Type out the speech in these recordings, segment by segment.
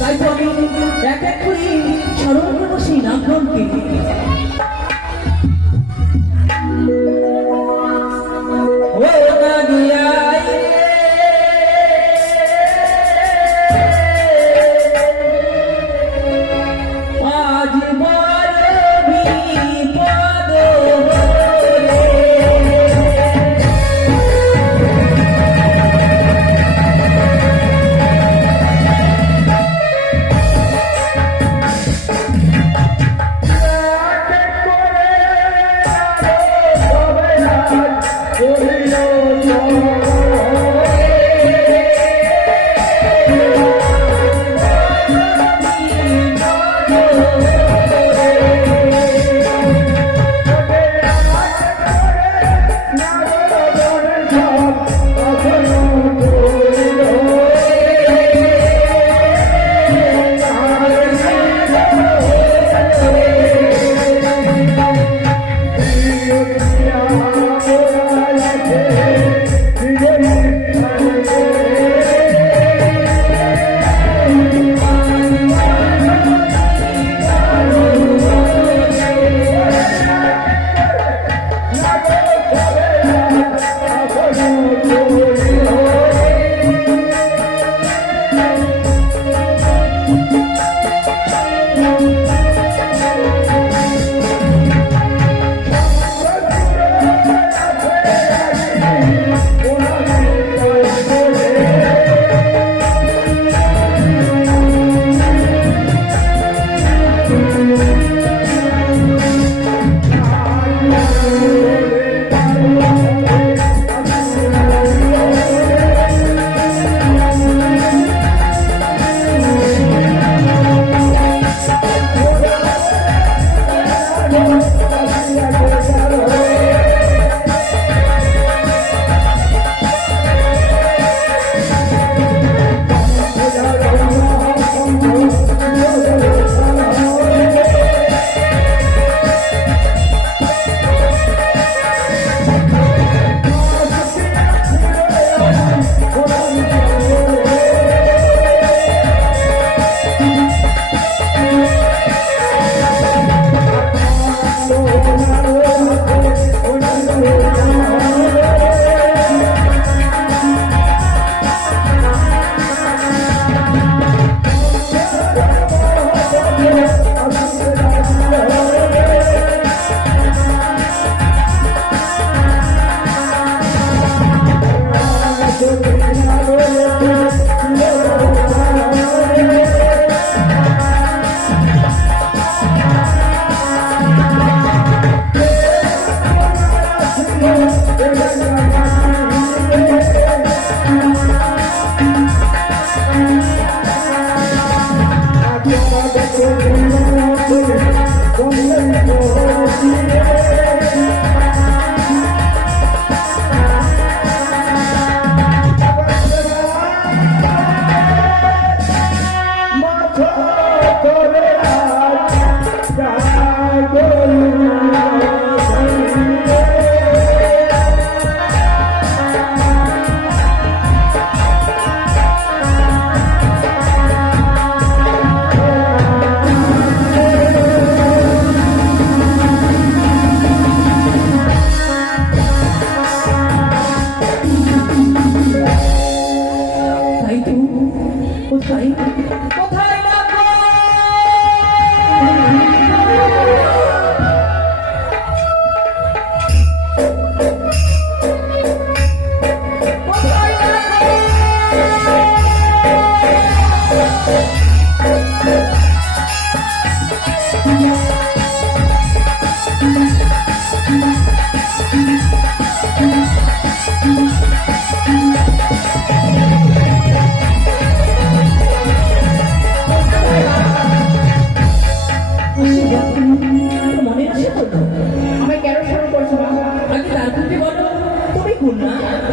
তাই তো আমি এক এক করে স্মরণ করবো সেই নামকে।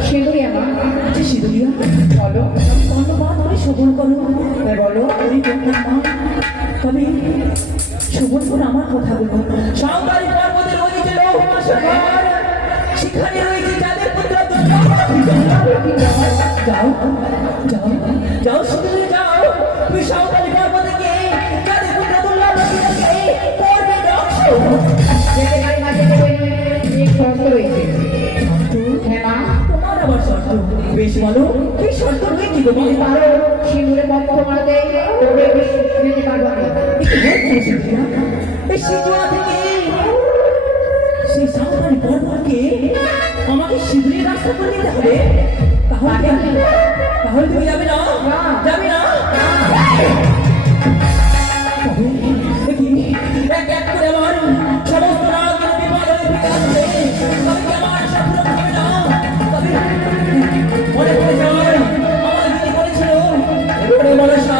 সিঁদুরিয়া মা। আচ্ছা সিঁদুরিয়া, বলো। ধন্যবাদ তুমি সবল করো। বলো। ওই কন্যা মা, তবে সবল করে আমার কথা বলো। সাঁওতালি পর্বতের ওই যে লৌহমাসের ঘর, সেখানে রয়েছে যাদের পুত্র যাও যাও যাও সিঁদুরিয়া যাও, তুমি সাঁওতালি পর্বতে গিয়ে যাদের পুত্র দুর্লভ রাখিয়াকে করবে ধ্বংস। যেতে পারি না, যেতে পারি না। এই শর্ত রয়েছে। হ্যাঁ মা। তোমার আবার শর্ত? বেশ বলো, এই শর্ত রয়েছে তোমার? পারো সিঁদুরে বন্ধ মারাতে, তবে যেতে পারবো না। এই সিজুয়া থেকে সেই সাঁওতালি পর্বতকে আমাকে সিঁদুরের রাস্তা করে নিতে হবে। তাহলে তাহলে তুমি যাবে না? যাবে না? তবে দেখি এক এক করে আমার সমস্ত রাগের বিপদ হয়ে ফিরে আসবে। তবে কি আমার আশা পূরণ হবে না? তবে মনে পড়ে যায় আমার দিদি বলেছিল এবারে মনসা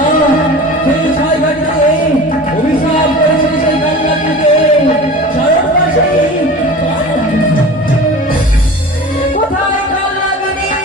সেই ছয় ঘাটিতে অভিশাপ করেছিল সেই কান্নাকে স্বয়ংবাসী। কোথায় কান্নাগিনী?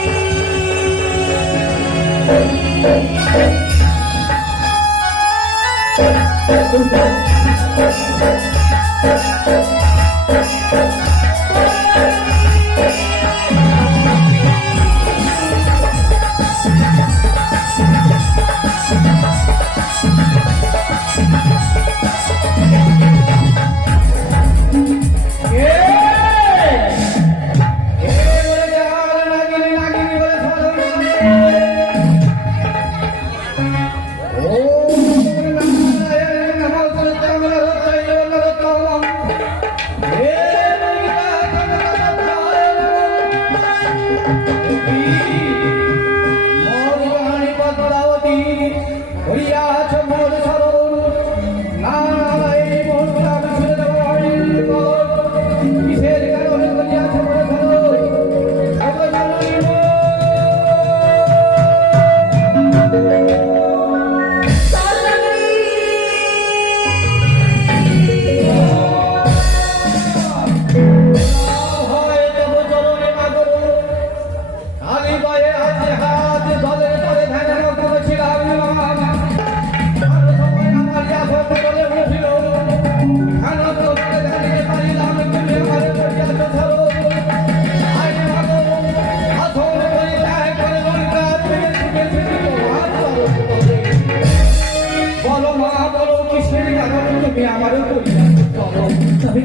তবে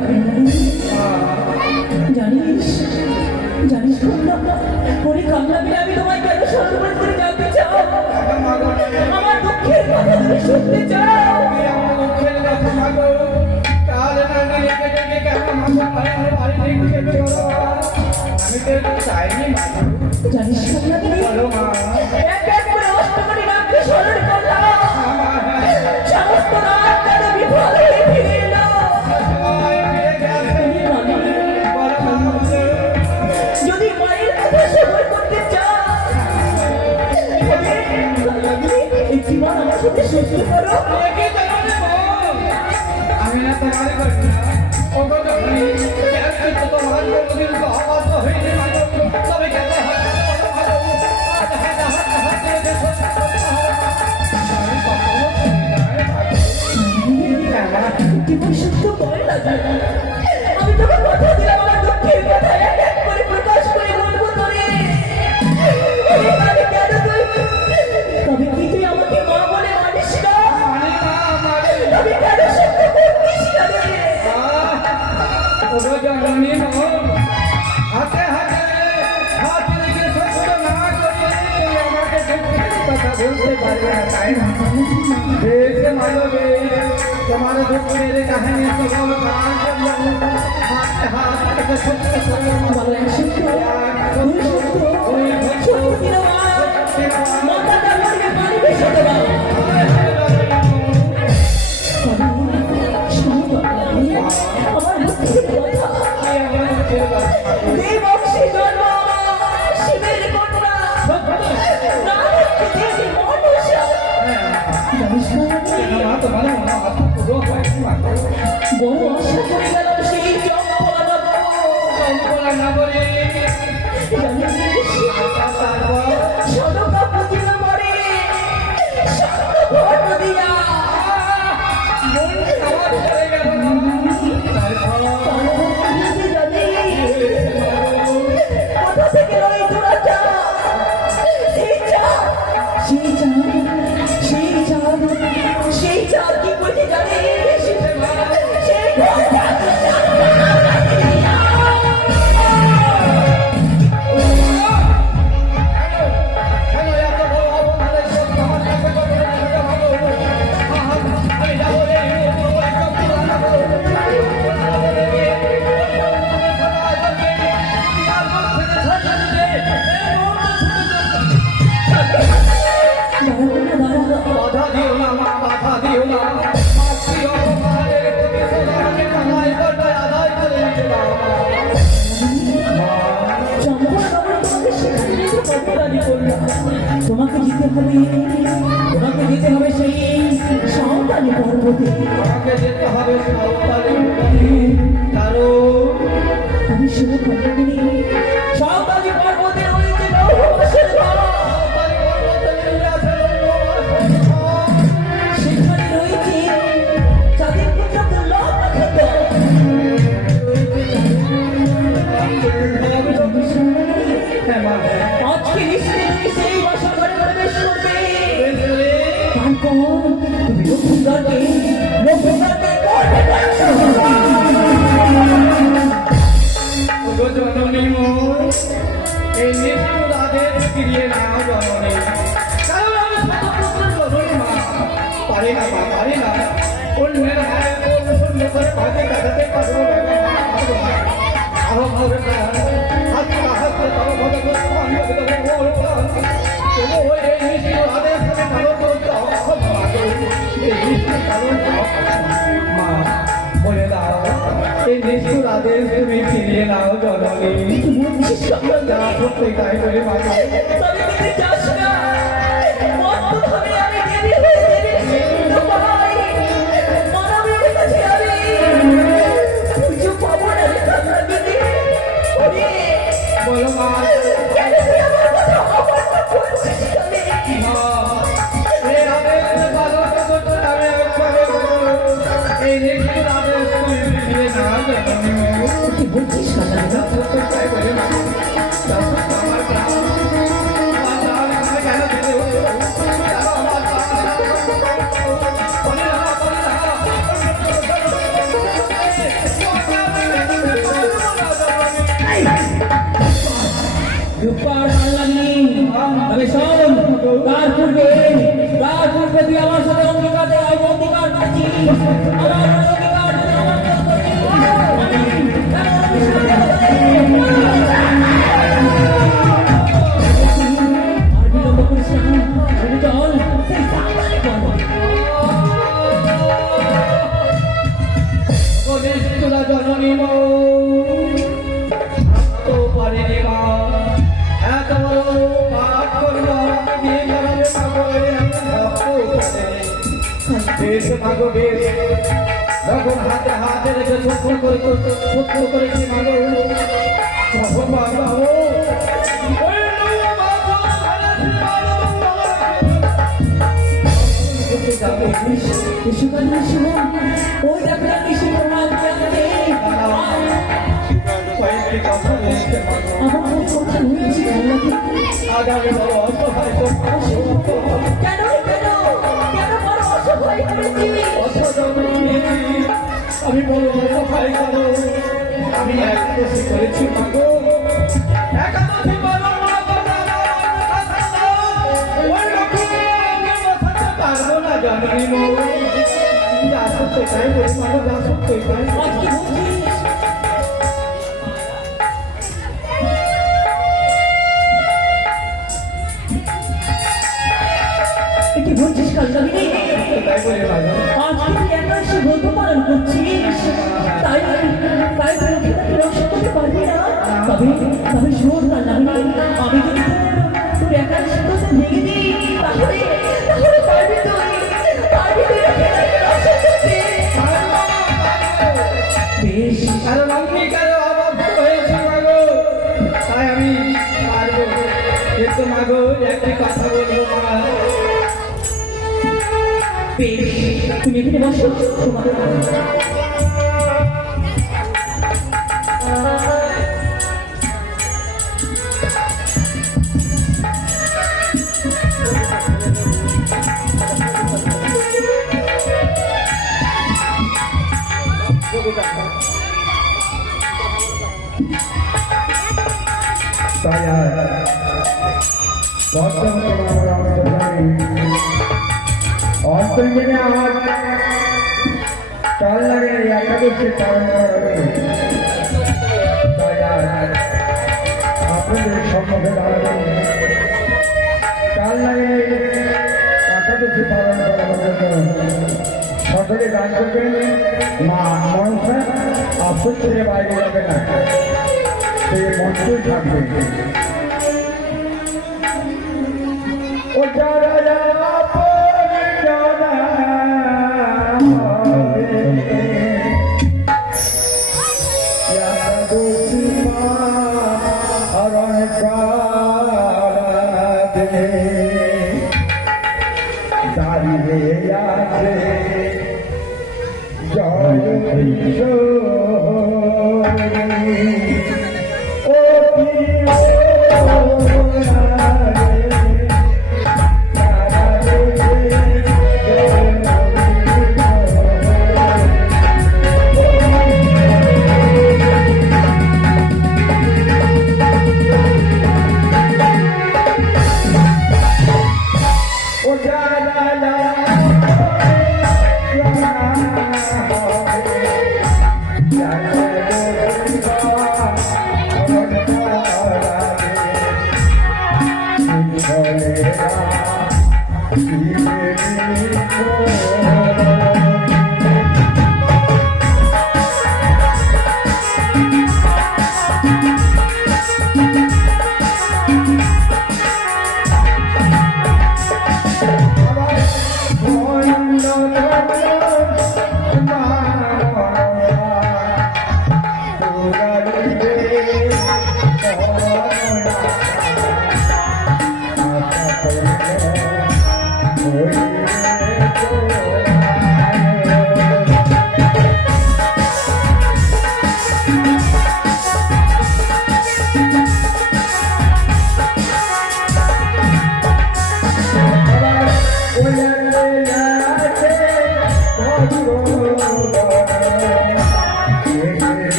জানিস জানিস ওই কামনাবিনে আমি তোমায় কেন সর্বনাশ করে জানতে চাও? আমার দুঃখের কথা তুমি শুনতে চাও? জানিস কামনাবিনী, এক এক করে অষ্টমণি নামকে স্মরণ করলাম, সমস্ত রাত তার বিফল হয়ে ফিরে এলো। যদি মায়ের কথা সবর করতে চাও একটিবার আমার সাথে সহ্য করো। আমি না তোমার করছি না অত যখনই তোমার কোনদিন তো আওয়াজ হয়নি তবে কেন আমি তোকে কথা দিলাম আমার দুঃখের কথা এক এক করে প্রকাশ করে বলবো তোরে। তবে কি তুই আমাকে মা বলে মানিস না? তবে কেন সত্য করতিস না রে? জননী হাতে হাতে হাত রেখে সত্য না করে আমাকে কথা বলতে পারবে না তাই না? देश मालवे तुम्हारे दुखड़े कहानी सब हाथ हाथ के सत्य বলেন সত্য তুই সত্য সত্য কিরকম মাথাটা মনে পানি ভেসে দেবা। আমার দুঃখের কথা দেবংশী জন্ম শিবের কন্যা না হচ্ছে দেবী মনসা। জানিস না तुम्हारे বড় আশা করে গেলাম সেই চম্পা না বলে জানিস হবে, তোমাকে যেতে হবে সেই সাঁওতালি পর্বতে। আমাকে যেতে হবে সাঁওতালি পর্বতে, কারণ আমি শুধু কল্যাণী সাঁওতালি পর্বতে ওই যে নৌবাসের ঘর, সাঁওতালি পর্বতে নিয়ে আছে নৌবাসের ঘর। সেখানে রয়েছে চাঁদের পুত্র দুর্লভ নক্ষত্র। হ্যাঁ মা, হ্যাঁ। আজকে নিশ্চয়ই তুমি সেই বাসা ঘরে প্রবেশ করবে। বেশ রে। তারপর তুমি লক্ষ্মীদারকে করবে দর্শন। ওগো জননী মোর, এই নিষ্ঠুর আদেশ ফিরিয়ে নাও জননী। কারণ আমি শতপুত্রের জননী মা। পারি না মা, পারি না। অন্যের মায়ের কোল শূন্য করে ভাগে কাটাতে পারবো না মা, পারবো না। আরো ভাবে না। হাসতে হাসতে তারও ভাবে করতে আমি ওকে তবে বলতাম। তবু ওই এই নিষ্ঠুর আদেশ আমি পালন করতে অক্ষম মা গো। এই নিষ্ঠুর পালন মা, বলে দাও, এই নিষ্ঠুর আদেশ তুমি ফিরিয়ে নাও জননী। যা সত্যি তাই করে মাকে তবে তুমি যাস না। অদ্ভুতভাবে আমি দেবী হয়ে দেবীর সিন্ধু পাই। মানবের কাছে আমি পুজো পাবো না রে কান্নাগিরি। ওরে, বলো মা, কেন তুই আমার কথা অমান্য করছিস তবে? মা, এই আদেশ পালন করতে আমি একবারে করবো। এই নিষ্ঠুর আদেশ তুমি ফিরিয়ে নাও জননী। কি বলছিস কান্নাগিরি? যা সত্যি তাই করে মাকে। যা সত্যি আমার প্রাণ। আমার প্রাণ আমি কেন দিতে হলো? কেন আমার প্রাণ? বলে না, বলে না। রূপার কান্নাগিরি, তবে শোন, তার পূর্বে তুই আমার সাথে অঙ্গীকার করেছিস। আমার অঙ্গীকার যদি অমান্য করিস, আর বিলম্ব করিস না। শুধু চল সেই সাঁওতালি পর্বতে। নিষ্ঠুরা জননী মা, তো পারিনি মা। এত বড় পাপ করবো আমাকে বিয়ে করাবে পাগল, আমি ভাবতেও পারিনি। বেশ মাগো বেশ, যখন হাতে হাতে রেখে সত্য করেছি মাগো, তখন বাবা ও ওই নৌকা ধরেছি মাগো, যাবে। বিশ্বকালী শিব, ওই ডাক্তার নিশি প্রমাণ করতে কয়েকটি কথা বলতে মাগো, আমার মনে করতে হয়েছে কান্নাগিরি। আজ আমি বড় অসহায় তো কেন বড় অসহায় হয়েছি? আমি বড় অসহায় কেন? আমি একাদশী করেছি মাগো, একাদশী পালন না করলে আমার কথা না। ওই লক্ষ্মী আমি বসাতে পারবো না জননী মো। যা সত্যি তাই বলি মাগো, যা সত্যি তাই। আজ কি বলছিস? এ কি বলছিস কান্নাগিরি? তাই বলি মাগো। আজ তুই একাদশী ব্রত পালন করছিস, তাই তুই রক্ষা করতে পারবি না। তবে শোন কান্নাগিরি, আমি যদি তোর একাদশী ব্রত ভেঙে দিই, তাহলে পারবি তুই রক্ষা করতে। বেশ, কারণ অঙ্গীকার অবাধ্য হয়েছে মাগো, তাই আমি পারবো। কিন্তু মাগো একটি কথা বলবো মা, বেশ, তুমি এখানে বসো। তোমাকে তাই আর অষ্টমীনে আমার কাল লাগে একাদশী পালন করা হয়েছে। তাই আর আপনাদের সম্মুখে দাঁড়াবেন, কাল লাগে একাদশী পালন করার জন্য সকলে গান করবেন। মা মনসা আপস ছেড়ে বাইরে যাবে না, সেই মঞ্চই থাকবে। ও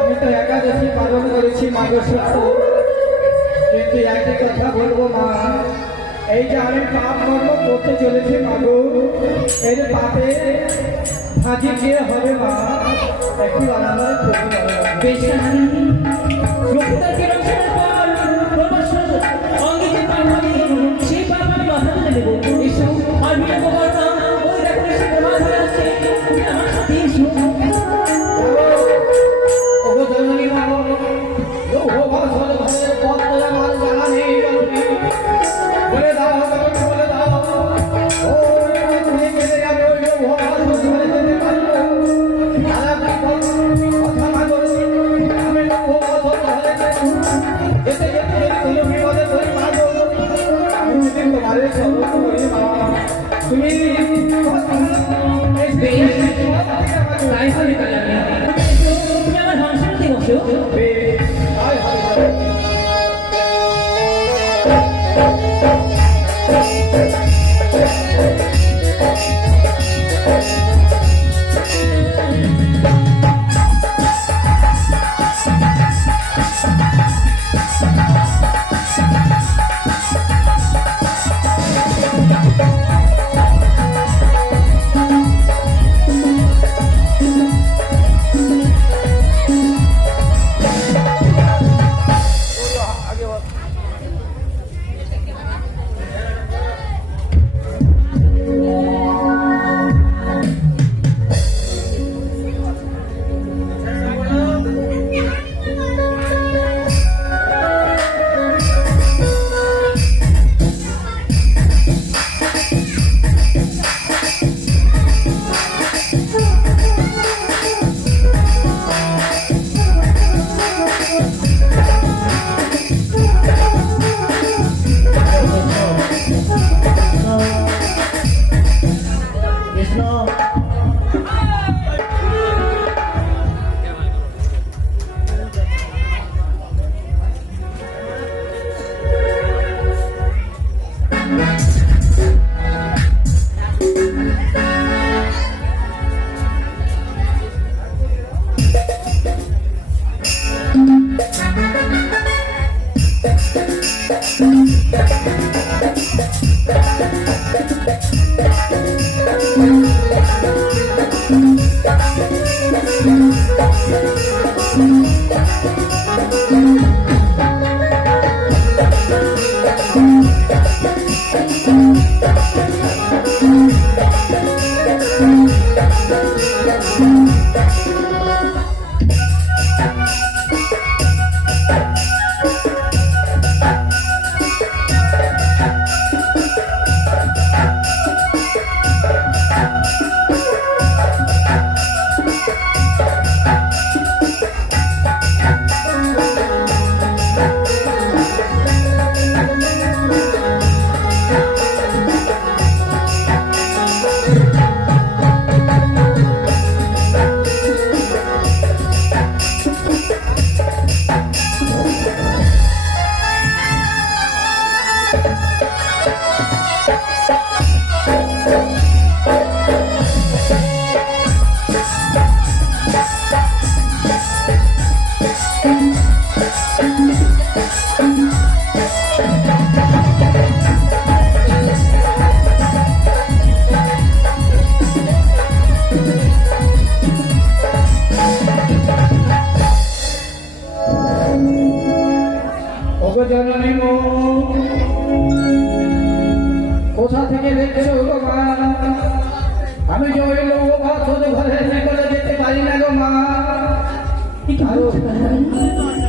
আমি তো একাদশী পালন করেছি মাগো সত্য, কিন্তু একই কথা বলবো মা, এই যে আমি পাপ কর্ম করতে চলেছি মাগো, এর পাপে ফাঁকি কে হবে মা, একটু আলাদা বেশ রক্ষিতাকে রক্ষণের পর প্রবাস অঙ্গীকে পাপ হবে, সেই পাপ আমি মাথা তুলে দেবো। এসো আর বিলম্ব করো না, ওই দেখো এসে প্রমাণ হয়ে আসছে, তুমি আমার সাথে এসো। ওগো জননী মা, ও ভাষণ ভাষণ পথ আমার জানা নেই, বলে দাও বলে দাও, ও তুমি গেলে যাবে ওই ভাষণ ধরে যেতে পারবো, আর আপনি কথা মাগো, আমি ও ভাষণ ধরে যেতে যেতে তুমি বিপদে ধরে মাগো, আমি যদি তোমারে সর্ব করি মা, তুমি তাই হবে তাহলে তুমি আমার ভাষণটি বসো। ওগো জননী গো, কোথা থেকে দেখছো গো মা? আমি যে ওই লোক বাসর ঘরের নিকটে যেতে পারি না গো মা। আরো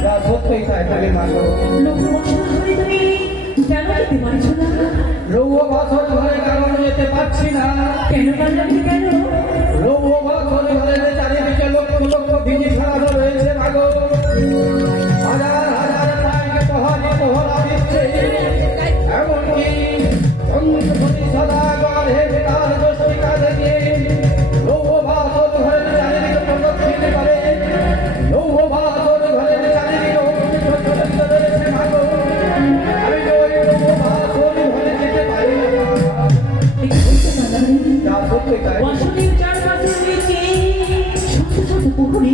যা সত্যই তাই বলি মা গো। কেন যেতে পারছো না? লোক বাসর ঘরে কারণ যেতে পারছি না। কেন পারলাম না কেন? লোক বাসর ঘরের চারিদিকে লক্ষ লক্ষ ভিজি খাড়া রয়েছে মা গো। হাজার হাজার পায়ে পহরা দিচ্ছে। এমনকি চন্দ্রপতি সদাগর হে তার দোষিকা দেখে লৌহ বাসর ঘরের চারিদিকে প্রদক্ষিণ করে। লৌহ বাসর ঘরের চারিদিকে অগ্নিশস্ত্র রয়েছে মা গো। আমি তো ওই লৌহ বাসর ঘরে যেতে পারি না। যা সত্যি তাই। বাসনের চারপাশে রয়েছে শত শত পুকুরি।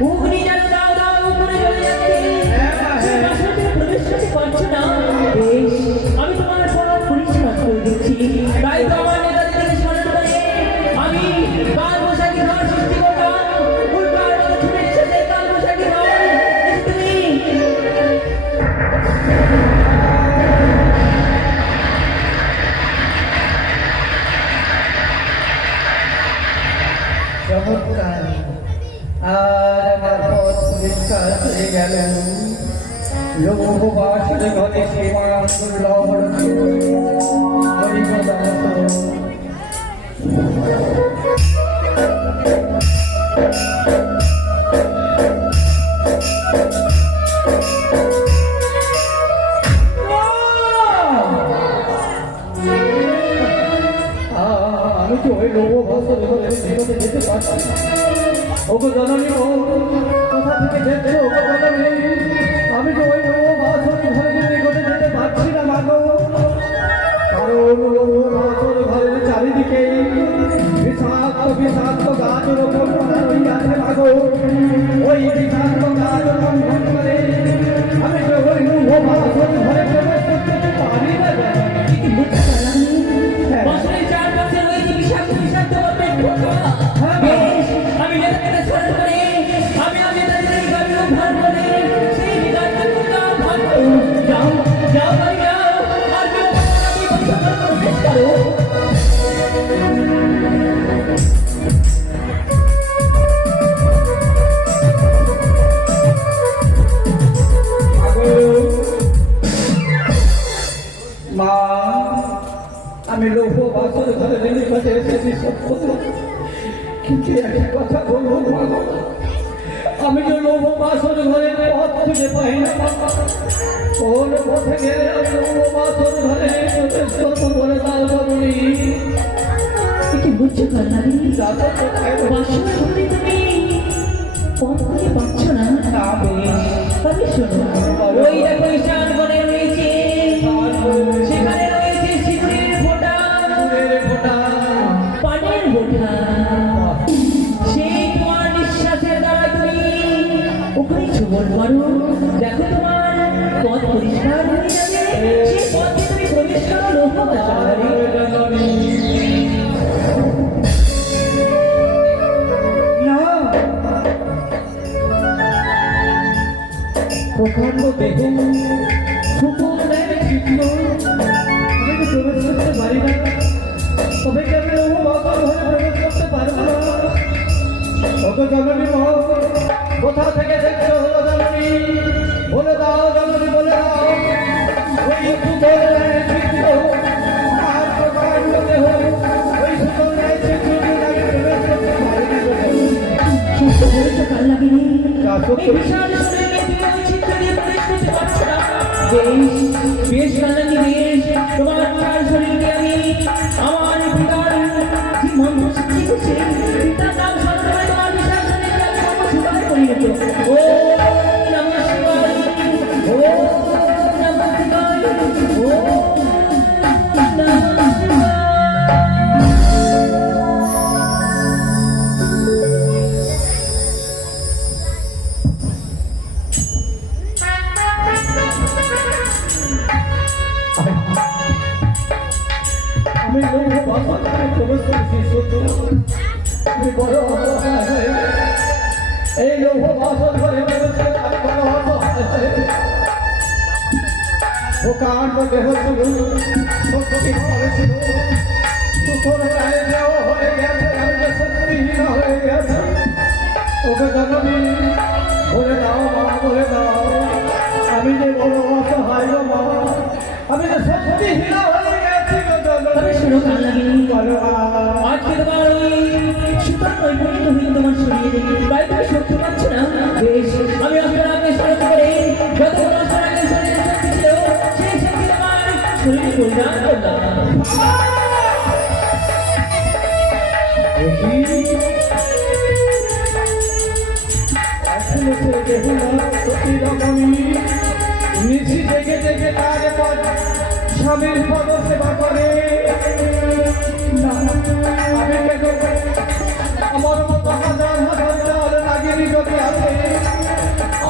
পুকুরি যেন দাও দাও করে জ্বলে যাচ্ছে। সেই বাসনে প্রবেশ করতে পারছো না। বেশ, আমি তোমার পথ পরিষ্কার করে দিচ্ছি। তাই তো আমার নেতাদেরকে স্মরণ করে আমি কাল বৈশাখী ঝড় সৃষ্টি করলাম। উল্কার মতো ছুটে এসে সেই কাল বৈশাখী ঝড় এসে তুমি চমৎকার। আর আমার পথ পরিষ্কার হয়ে গেল। লৌহ বাসর ঘরে সীমান্ত লবণ হরিগদাস। আমি তো ওই লৌহ বাসর ঘরে নিকটে যেতে পারছি না। ওগো জননী গো, কোথা থেকে দেখছো ওগো জননী? আমি তো ওই লৌহ বাসর ঘরে নিকটে যেতে পারছি না মা গো। কারণ লৌহ বাসর ঘরের চারিদিকে বিষাক্ত বিষাক্ত গাছ রোপণ করা রইয়াছে মা গো। ওই বিষাক্ত গাছ রোপণ করে আমি তো ওই লৌহ বাসর ঘরে প্রবেশ করতে পারি না। কি বুঝতে পারলাম না। বাসনের চারপাশে রয়েছে বিষাক্ত বিষাক্ত গল্পের ঠোঁটা। বেশ, আমি নেতাদেরকে স্মরণ করে আমি নেতাদের গাড়ি উদ্ধার করে সেই বিষাক্ত ঠোঁটা ভাগ করব। যাও যাও বাড়ি যাও। আর কেউ প্রবেশ করো। মা, আমি লৌহ বাসর ঘরে নিকটে এসেছি সত্য, কিন্তু একটা কথা বলবো মা, আমি যে লৌহ বাসর ঘরে পথ খুঁজে পাই না। কোন পথে গেলে আমি লৌহ বাসর ঘরে প্রবেশ করবো বলে তার বলুনি। কি বুঝতে পারলাম না। বাসনের ঘরে তুমি পথ খুঁজে পাচ্ছ না। তবে শোনো, ওই দেখো ঈশান কোণে রয়েছে, সেখানে রয়েছে সিঁদুরের ফোঁটা, পানের বোঁটা। সেই তোমার নিঃশ্বাসের দ্বারা তুমি ওখানে চুমন মারো। দেখো তোমার পথ পরিষ্কার হয়ে যাবে। সেই পথে তুমি প্রবেশ করো লৌহ বাসর ঘরে। প্রকাণ্ড দেহ, সুপুর ন্যায় চিত্র, আমি তো প্রবেশ করতে পারি না। তবে কি আমি লৌহ বাসর ঘরে প্রবেশ করতে পারবো? কোথা থেকে দেখছো হলো জননী? বলে দাও জননী, বলে দাও। ওই সুতোর ন্যায় চিত্র আর প্রকাণ্ড দেহ, ওই সুতোর ন্যায় চিত্রটি আমি প্রবেশ করতে পারি না গো জননী। সত্য বলেছো কাল লাগেনি। তা সত্য। এই বিশাল শরীরে তুমি ওই চিত্র দিয়ে প্রবেশ করতে পারছো না। বেশ কাল নাকি বেশ, তোমার বিশাল শরীরকে আমি আমার পিতার যে মন্ত্র শিখিয়েছে তার নাম স্মরণ করে তোমার বিশাল শরীরকে আমি মন্ত্র সুপার পরিণত। ও নমঃ শিবায়, ও নমঃ শিবায়, ও নমঃ শিবায়। আমি লোক বাসনে প্রবেশ করেছি সত্য। আমি বড় অসহায় হয়ে এই লোক বাসন করে প্রবেশ করে আমি বড় অসহায় হয়ে প্রকাণ্ড দেহ ছিল, সত্যি করেছিল, সুতরে গায়ে দেহ হয়ে গেছে, আমি যে শক্তিহীন হয়ে গেছে। ওকে জননী বলে দাও মা, বলে দাও, আমি যে বড় অসহায় গো মা, আমি যে শক্তিহীন হয়ে গেছি গো তবে জননী। শোনো কাল লাগেনি। বলো মা। আজকে তোমার ওই সুতার নৈপুণ্য হয়ে তোমার শরীরে তাই তুমি শক্তি পাচ্ছ না। বেশ, আমি আপনাকে স্মরণ করে যত বছর আগে শরীরে শক্তি ছিল সেই শক্তি তোমার শরীরে পরিধান করলাম। এখনো সে বেহুলা সতী রমণী নিশি জেগে জেগে তার পর স্বামীর পদ সেবা করে। না, আমি কেন আমার মতো হাজার হাজার চাল নাগিনী যদি আছে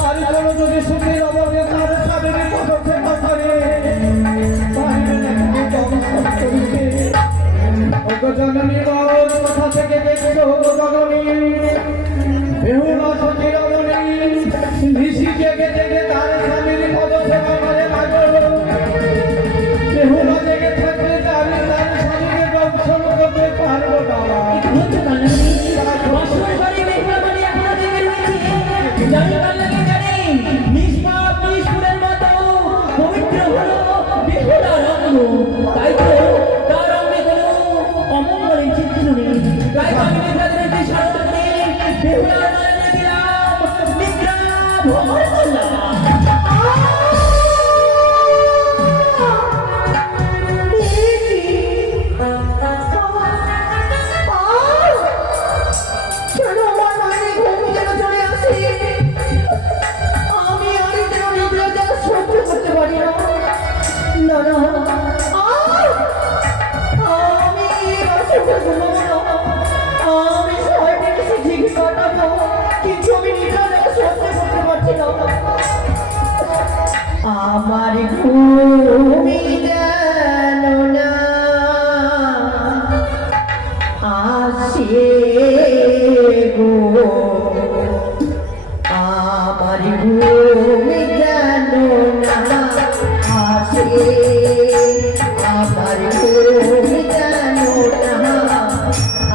আর কোনো যদি সতী রমণী তার স্বামীর পদ সেবা করে তাহলে নাকি দংশন করিবে। ওগো জননী বল কোথা থেকে দেখছো ওগো জননী? বেহুলা সতী রমণী নিশি জেগে জেগে তার স্বামীর পদ সেবা করে লাগো। বেহুলা জেগে থাকলে আমি তার স্বামীকে দংশন করতে পারবো না। কি বলছো কাল লাগেনি? বাসর ঘরে বেহুলা বলে এখনো জেগে রয়েছে। জানি কাল লাগে জানি নিষ্পাপ নিষ্ঠুরের মতো পবিত্র হলো বেহুলার অঙ্গ। তাই তো তার অঙ্গে কোনো অমঙ্গলের চিত্র নেই। তাই তো আমি নিদ্রাদেবীকে স্মরণ করে বেহুলার নয়নে দিলাম নিদ্রা ভ্রমণ করলাম। আমার ঘুমি যেন না আসে গো, আমার ঘুমি যেন না আসে, আমার ঘুমি যেন না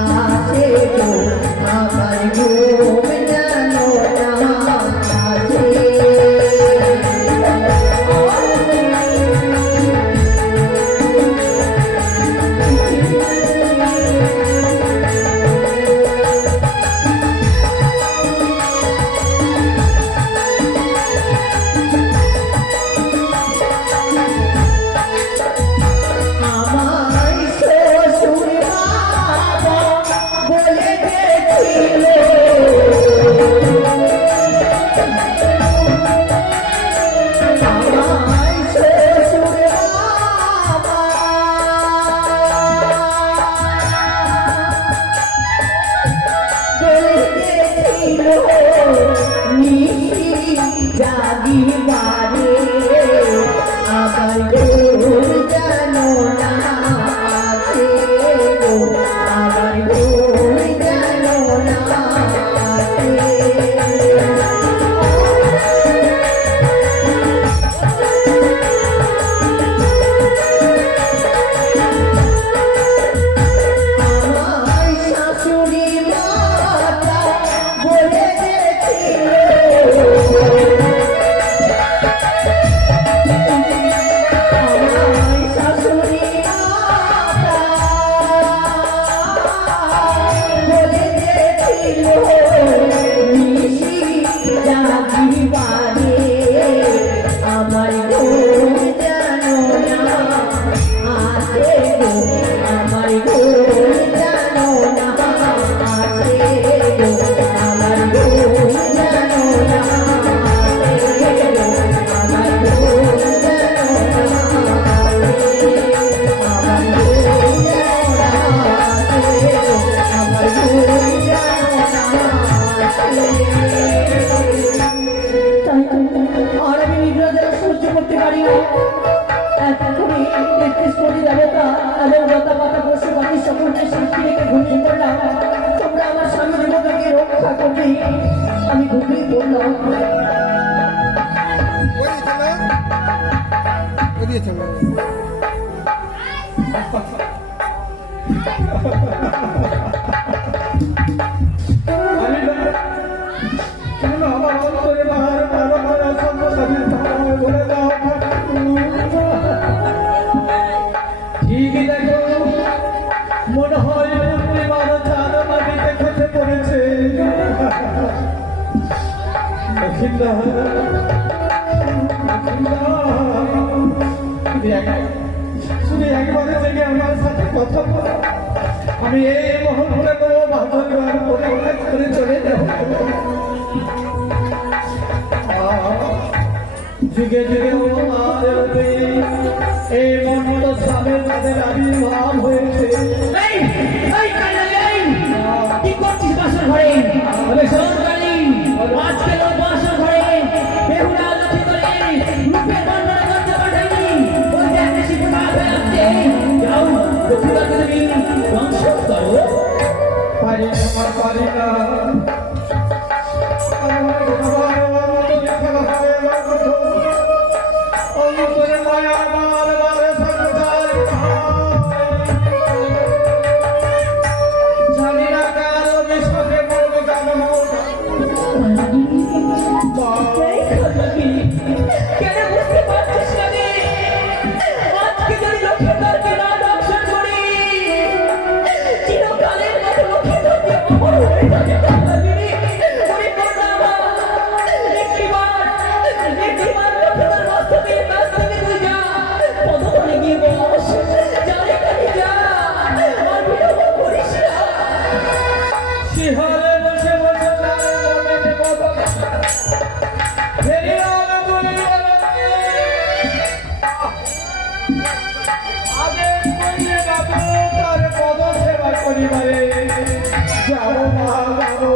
আসে গো, আমার ঘুমি যেন না আসে। বলে গেছিল নিশি রাখি পারে আমার গো জানো না আছে গো আমার গো জানো না আছে গো আমার গো জানো না আছে গো আমার গো জানো না আমার গো আর আমি নিদ্রা সহ্য করতে পারি না এতক্ষণে নির্দিষ্ট দেবতা এবং লতা পাতা পশু পাখি সকলকে সাক্ষী রেখে ঘুমিয়ে পড়লাম তোমরা আমার স্বামী দেবতাকে রক্ষা করবে আমি ঘুমিয়ে পড়লাম ওদিকে চলো কেন আমার অন্তরে বাহার বারো বারো সম্পদের ভাবে বলে দাও ঠিকই দেখো মনে হয় পূর্ণিমার চাঁদ মাটিতে খসে পড়েছে তুমি একবারে জেগে আমার সাথে কথা বলো আমি এই মুহূর্তে কোনো বাহাদুর করে অনেক করে চলে যাব যুগে যুগে এই মন্মত স্বামীর তাদের আবির্ভাব হয়েছে কি করছিস বাসর ঘরে সরকারি আজকে লোক বাসর ঘরে বেহুলা লক্ষ্মী করে রূপের বর্ণনা করতে পাঠাইনি ওই যে একটা শিক্ষা হয়ে আসছে যাও লক্ষ্মীবাকে তুমি ধ্বংস করো পারি আমার পারি না অন্তরে মায়া বারে সংসার জানি না কারো বিশ্বকে বলবো কেমন কেন বুঝতে পারছিস না রে? আজকে যদি লক্ষ্মীবারকে না দর্শন করি চিরকালের মতো লক্ষ্মীবারকে অমর হয়ে যাবে কান্দাবিনী। ওরে কন্যা, একটিবার লক্ষ্মীবার বাস্তবের কাছ থেকে তুই যা পদতলে গিয়ে বস যা এখানে যা আর বিলম্ব করিস না। শিহরে বসে বসে মনে নেব ফেরি আগে কইলে যাবে তার পদ সেবা করিবারে যাব মা যাবো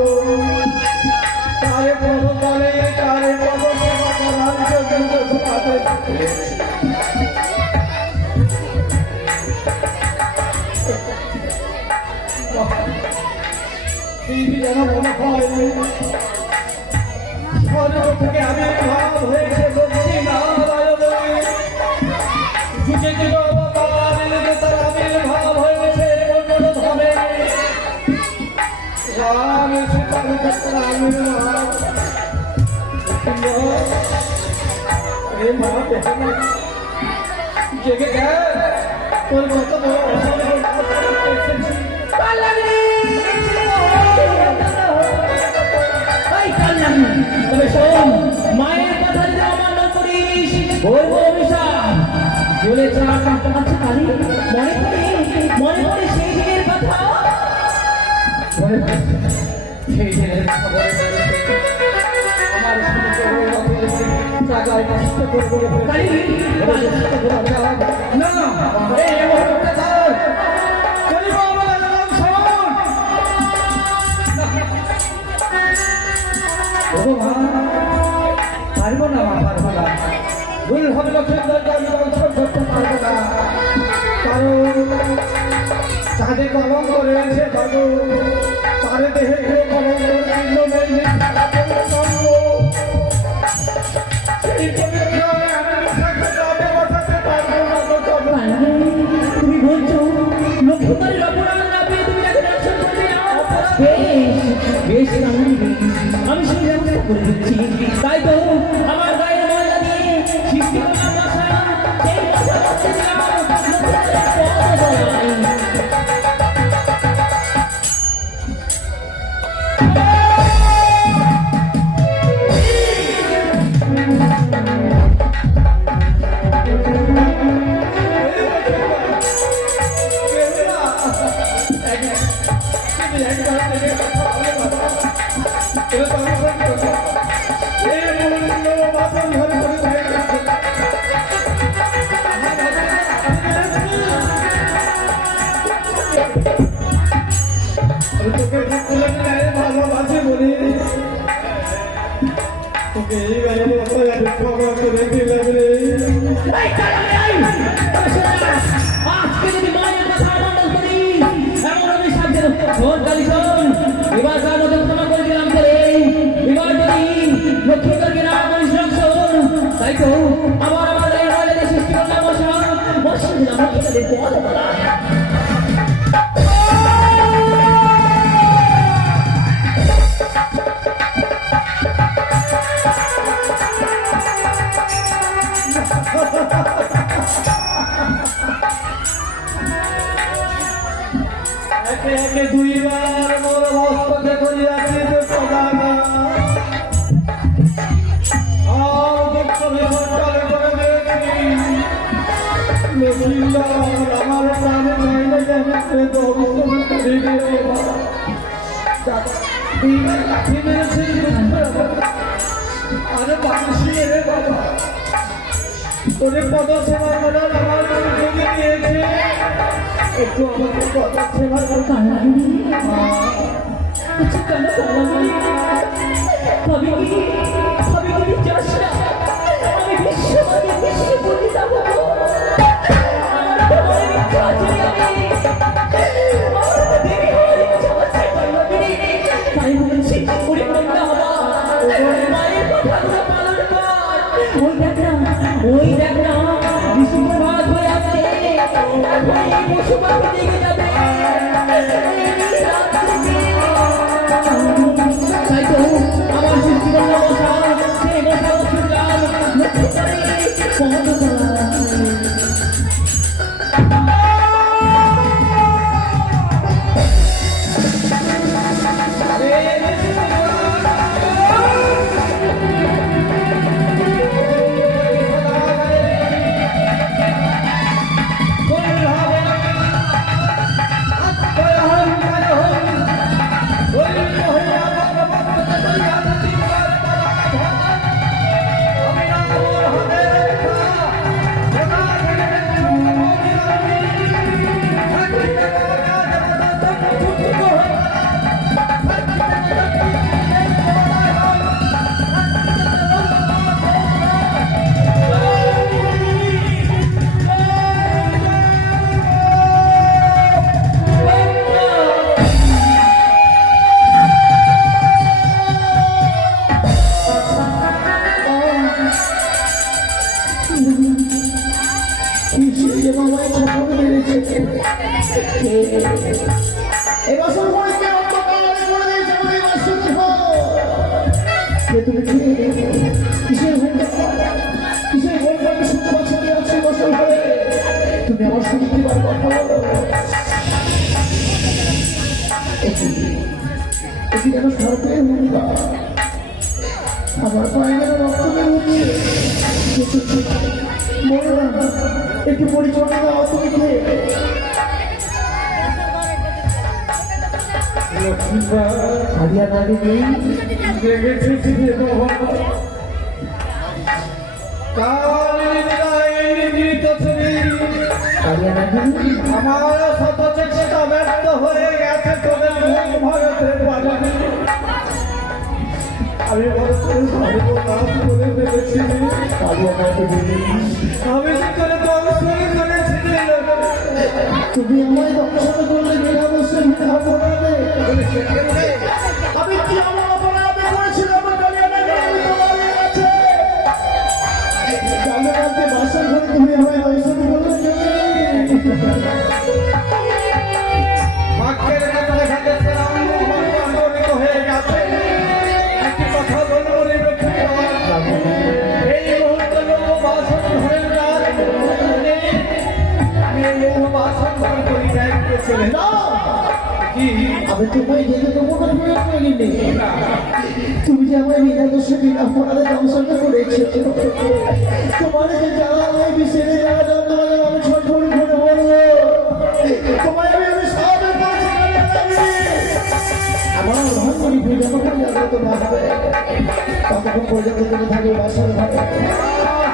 তার পদ তলে তার পদ সেবা করার জন্য তোমাদের এই যেন মনে হয় স্বর্গ থেকে আবির্ভাব হয়েছে লক্ষ্মী নারায়ণ যুগে যুগে অবতার তার আবির্ভাব হয়েছে অন্য ধামে রাম সীতার ক্ষেত্রে আবির্ভাব রে মা দেখে জেগে গে তোর কত বড় অসম্ভব এসেছি তবে শোন, মায়ের কথা যদি অমান্য করিস বলবো অভিশাপ বলে চাটা আছে কালি মনে পড়ে সেই দিনের কথা সেই দিনের খবরে আমার জায়গায় নষ্ট করবো কালি না এই মুহূর্তে ধর করিব আমার নাম শোন ও মা পারবো না মা পারবো না ভুল হবে লক্ষ্মীন্দরকে আমি দর্শন করতে পারবো না কারণ চাঁদে কলঙ্ক রয়েছে বাবু তার দেহে কলঙ্ক চিহ্ন নেই সেই পবিত্র আমি থাকতে যাবে বসাতে পারবো না তুমি বলছো লক্ষ্মীবারের অপরাধ না পেয়ে তুমি তাকে দর্শন করবে না? বেশ আমি সেই ব্যবস্থা করে দিচ্ছি। তাই তো আমার গায়ের ময়লা দিয়ে সৃষ্টি করলাম বাসা, সেই বাসা বাঁচতে দিলাম লক্ষ্মীবারের পথ বলাই। ভালোবাসি বলি তোকে এই গাড়ি করে দিলাম রে এই কারণে আই আজকে যদি মায়ের কথা মন্ডল করি এমন আমি সাজের ভোর কালি শোন এবার কার মধ্যে ক্ষমা করে দিলাম করে এবার যদি লক্ষ্মী করকে না করিস শোন তাই তো আমার এই নলের সৃষ্টি করলাম বসা দিলাম লক্ষ্মীদের পদ বলা একে একে দুইবার মোর মস্তকে করিয়াছি যে পদাকা দুঃখ বিসর্জন করে দিয়েছি লক্ষ্মীন্দর আমার প্রাণে চাইলে যেন দর্শন করিবে আরে বাংশি রে বাবা তোরে পদ সেবা করার আমার সুযোগ দিয়েছে একটু আমাকে পদ সেবা করতে কিছু কেন ভাবি কি চাস না আমি বিশ্ব পণ্ডিতা হবো আমার তো মনে ইচ্ছা আছে আমার তো দেরি হওয়ার ইচ্ছা আছে তাই বলছি পরিপূর্ণ হবা মায়ের কথাগুলো পালন কর ওই দেখ না বিষ্ণুভাগ হয়ে আছে এখন এই পশু পাখি দেখে যাবে তাই তো আমার সৃষ্টিকর্তা বসা সে বসা ছুটলাম লক্ষ্য করে পদ করা এবছর পরীক্ষা অন্তকালে করে দিয়েছে আমাদের বাসুর তুমি কিসের বলবো শুনতে পাচ্ছি আছে বছর ধরে তুমি আমার শুনতে পারো কথা বলো এটি যেন সরকারের ভূমিকা আমার পায়ে যেন রক্ত বেরোচ্ছে বলো না একটু পরিচর্যা দাও তুমি হরিয়ানা দিদি জেগেছি যে বাবা আমার শত চেষ্টা ব্যর্থ হয়ে গেছে তোদের মুখ ভারতে আমি বড় করে করে ফেলেছি আমি করে দর্শন করেছি তুমি আমায় দর্শন করলে বিনা বসে মিথ্যা অপরাধে আমি কি আমার অপরাধে করেছিলাম আমি তোমার কাছে কালকে বাসার ঘরে তুমি আমায় দর্শন করলে বাক্যের কথা ঘটেছে আন্দোলিত হয়ে গেছে একটি কথা বলবো এই মুহূর্তে লোক বাসন ধরে আমি এই লোক বাসন ধরে পরিত্যাগ করে চলে না কি আমি তোমায় যেতে দেবো না তুমি তুমি যে আমার বিনা দোষে বিনা অপরাধে ধ্বংসটা করেছো তোমার যে জ্বালা আমায় বিশেষ জ্বালা যন্ত্রণা আমি ছোট করে বলবো তোমায় আমি সবে আমার মনে করি যতক্ষণ জাগ্রত না হবে ততক্ষণ পর্যন্ত তুমি থাকবে বাসার ঘরে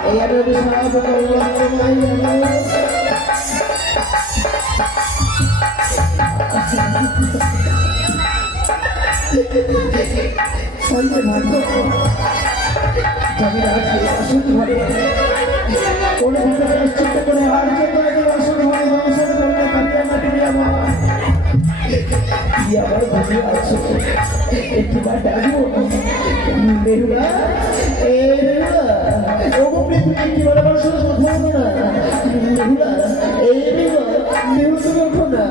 এই আমি সব করলাম তোমায় ভাগ্য জানি আছে আসল ঘরে কোন ভিতরে নিশ্চিত করে আর জন্য আসল ঘরে ব্যবসা করতে পারি না তুমি আমার ঘুমিয়ে আছো একটু বার ডাকবো বেহুলা এ বেহুলা ওগো পৃথিবী একটি বড় বড় শুধু ঘুমো না বেহুলা এই বেহুলা বেহুলা তুমি ওঠো না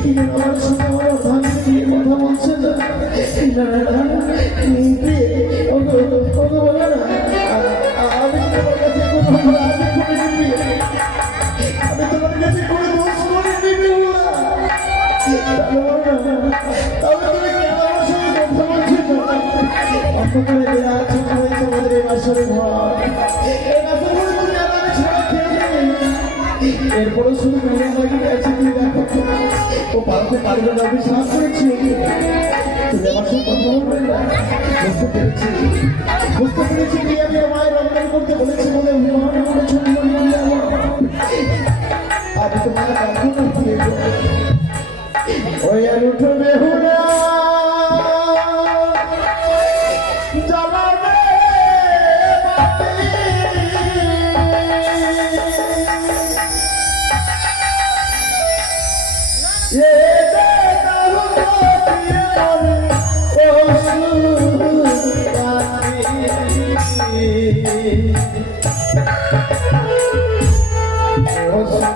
কি যেন আমার সঙ্গে আমার ভাবি দিয়ে কথা বলছে না ওগো বলো না আমি তোমার কাছে কোনো আমি তোমার কাছে কোনো দোষ করিনি বেহুলা তবে তুমি কেন আমার সঙ্গে কথা বলছো অন্ধকারে বেড়া আছে হয়েছে আমাদের এই বাসরে ঘর এই বাসর ঘরে তুমি আমাকে ছাড়া খেয়ে এরপরও শুধু মেয়ে বাকি আছে তুমি দেখো ও পারতে পারবে না আমি সাহস করেছি তুমি আমার সঙ্গে কথা বলবে না বুঝতে পেরেছি কি আমি মায়ের রমজান করতে বলেছি বলে অভিমান করেছো আমি তো মায়ের রাখবো না ওই আর উঠো বেহুলা জ্বালাবে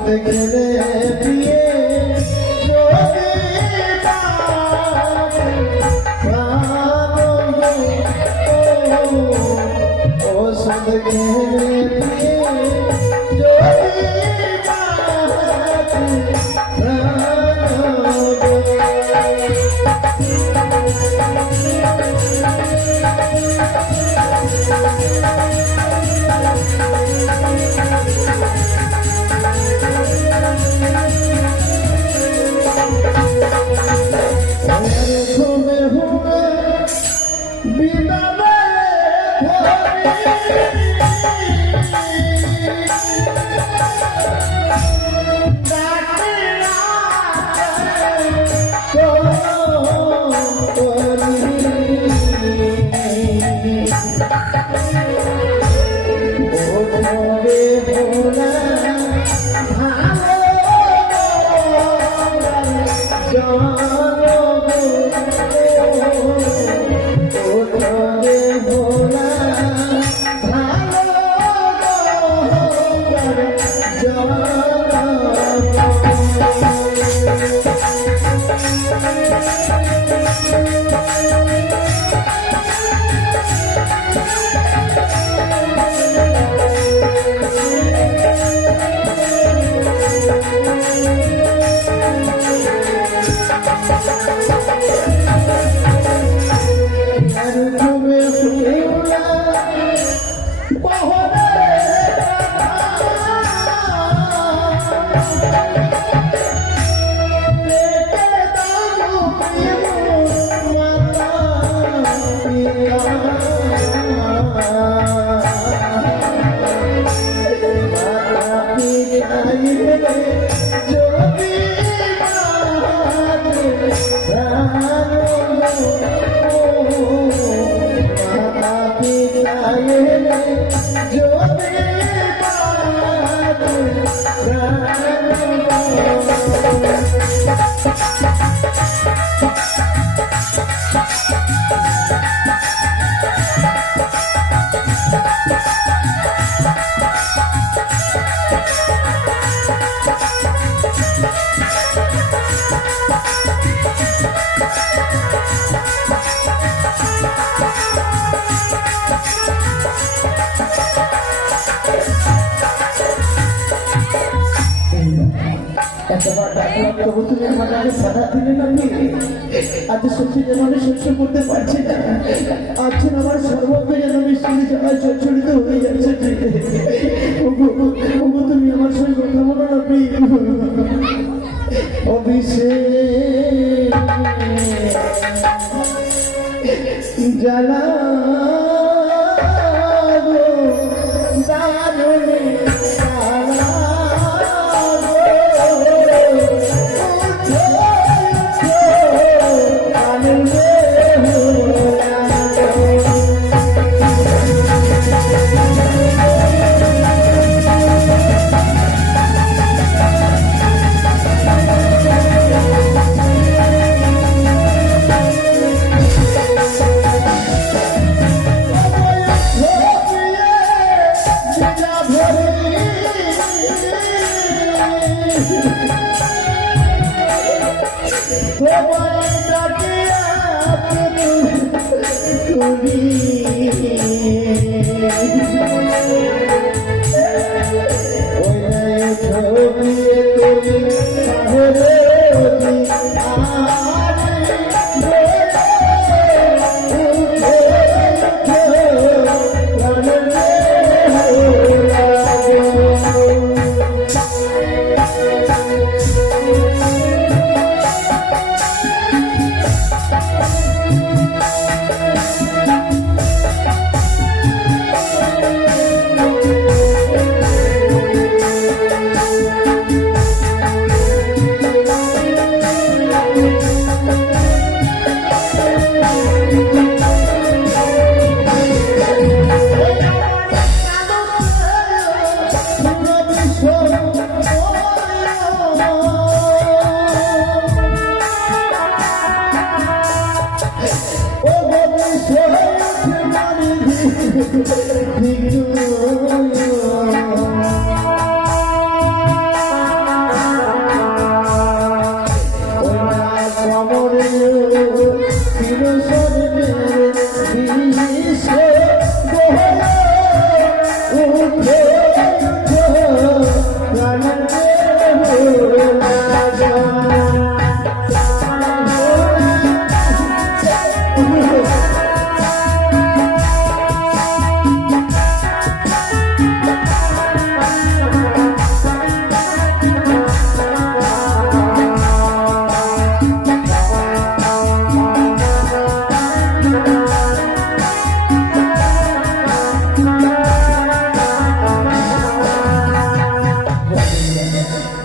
দেখলে প্রিয়ে তবু তুমি আমাকে আগে সাদা দিলে না বিয়ে। আজ সত্যি যেন আমি সহ্য করতে পারছি না। আজ যেন আমার সর্বত্র যেন আমি শুনে যাওয়ার জর্জরিত হয়ে যাচ্ছে। ওগো, ওগো, তুমি আমার সঙ্গে কথা বলো না বিয়ে। অভিষেক জ্বালা গো, দারুণে জ্বালা গো, উঠো, উঠো, আনন্দে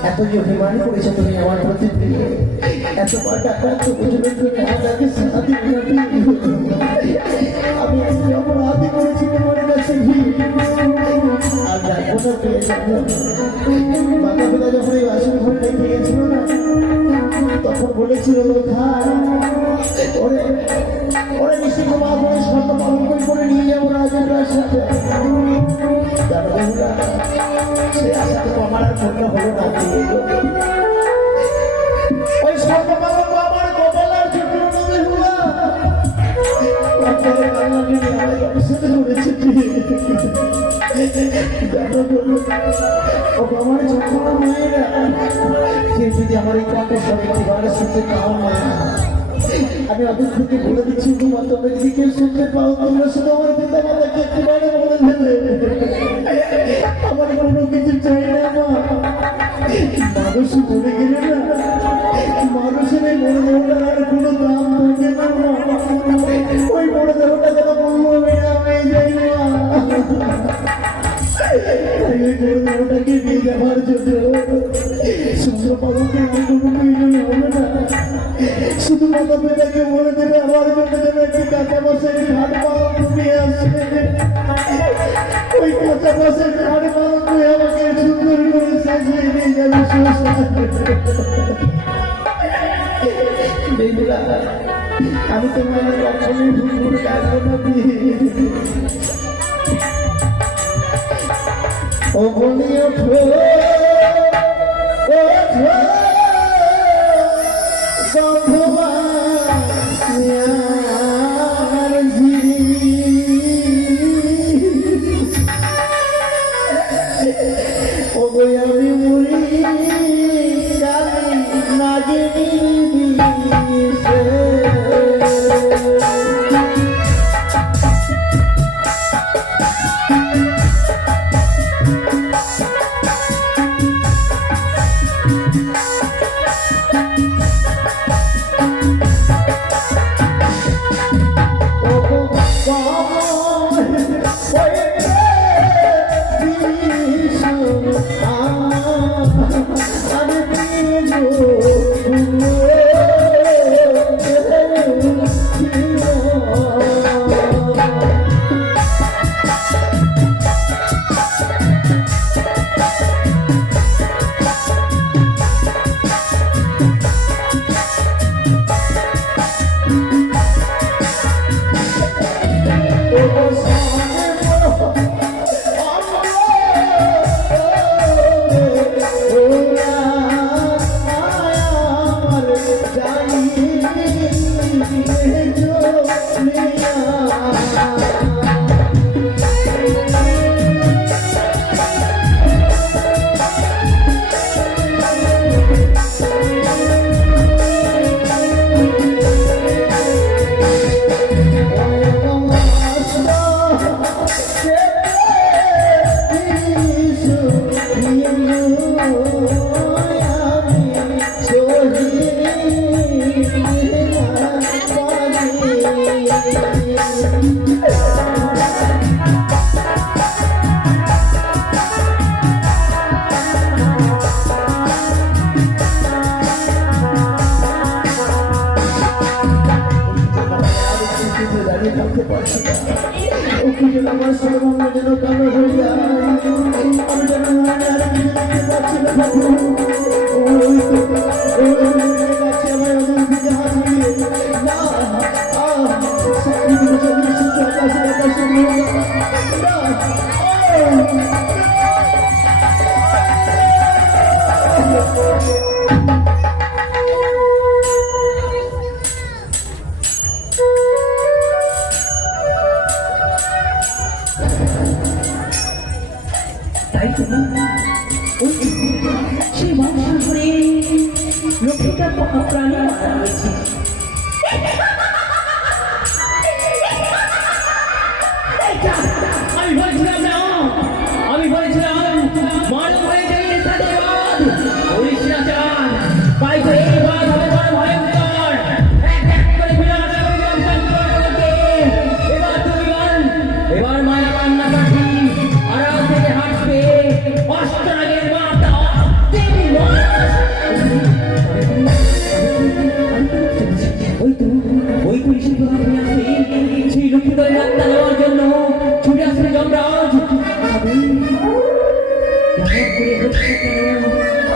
এত যে অভিমান করেছো তুমি আমার প্রতি, এতবার টাকা তো বুঝবে তুমি আমাকে সাথে আমি অপরাধী করেছি তোমার কাছে। আর যাবো না পেয়ে যাবো। মাতা পিতা যখন এই বাসন ঘরে রেখে গেছিল না, তখন বলেছিল ওরে নিশ্চিত মা করে শর্ত পালন করে নিয়ে যাবো রাজেন্দ্রার সাথে। জানো বন্ধুরা, সে আশা তো আমার আর পূর্ণ হলো না। ওই শর্ত পালন আমার কপালার ছোট নবে হুয়া আমার যখন মেয়েরা কেউ যদি আমার এই কথা সবাই শুনতে পাও না, আমি অনেক থেকে বলে দিচ্ছি, তোমার তোমরা যদি কেউ শুনতে পাও, তোমরা শুধু আমার পিতা মাতাকে একবারে বলে দেবে আমার কোনো কিছু চাই না। মানুষ বলে গেলে না, মানুষের এই বড় দেহটার আর কোনো দাম থাকে না। ওই বড় দেহটা যেন বলবো আমি যাই না, ওই বড় দেহটাকে নিয়ে যাওয়ার জন্য সুন্দর বাবাকে আর কোনো প্রয়োজন হবে না। শুধু মাতা পিতাকে বলে দেবে আমার জন্য যেন একটি কাঁচা বাসের ঘাট পালন নিয়ে আসবে। ওই কাঁচা বাসের ঘাট পালন করে আমাকে সুন্দর করে সাজিয়ে নিয়ে যাবে শ্মশানে। আমি তোমার কখনই ভুল করে ডাকবো না। ও বলি ওঠো, ওঠো আমি মরি কালি না আমি থাকতে পারছি না। ওকে যেন আমার সর্বঙ্গ যেন কালো হয়ে যায়, আমি যেন মনে আর কিছু দেখতে পাচ্ছি না বাবু। ওই তো যাচ্ছে আমার ওদের দিকে হাত মিলিয়ে না সাকিব চল্লিশ সূত্র আকাশে আকাশে তাই তো ওই সেই মানুষের উপরে লক্ষ্মীটা প্রাণী মারা হয়েছে। আমি বলছিলাম না, আমি বলেছিলাম মানব হয়ে যাই সাধুবাদ করিস না চান, তাই তো এই বাদ হবে বড় ভয়ঙ্কর। এক এক করে বিনাশ করে দিলাম চন্দ্রকে। এবার তুমি বল, এবার মায়া কান্না কাটি আড়াল থেকে হাসবে অষ্টরাগের মাতা দেবী ওই তো এসে তোমার নিয়ে আসবে সেই লক্ষ্মীদের রাস্তা নেওয়ার জন্য ছুটে আসবে যমরাজ।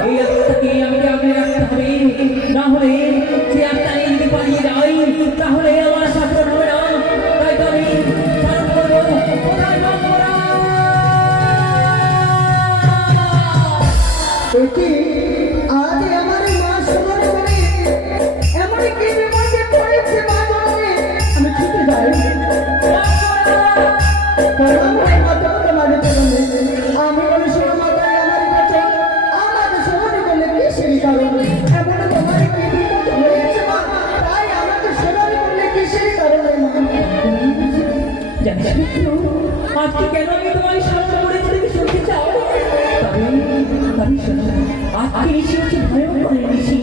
এই আত্মাকে আমাকে আগলে রাখতে হবে, না হলে সে আত্মা নিয়ে যদি পালিয়ে যায় তাহলে আমার শাসন হবে না। তাই তো আমি স্মরণ করবো কোথায় যমরাজ। এটি আজ আমার মা সমান করে এমন কি বিপদে পড়েছে মা জানে। আমি ছুটে যাই আমি বলি শোনো মাতাই আমার কাছে আমাকে শোনে বলে কি সেই কারণ এমন তোমার কি বিপদ হয়েছে মা, তাই আমাকে শোনাবে বলে কি সেই কারণে মা। আজকে কেন আমি তোমার সামনে করেছি তুমি শুনতে চাও? তবে শোনো, আজকে এসে হচ্ছে ভয়ঙ্কর ঋষি।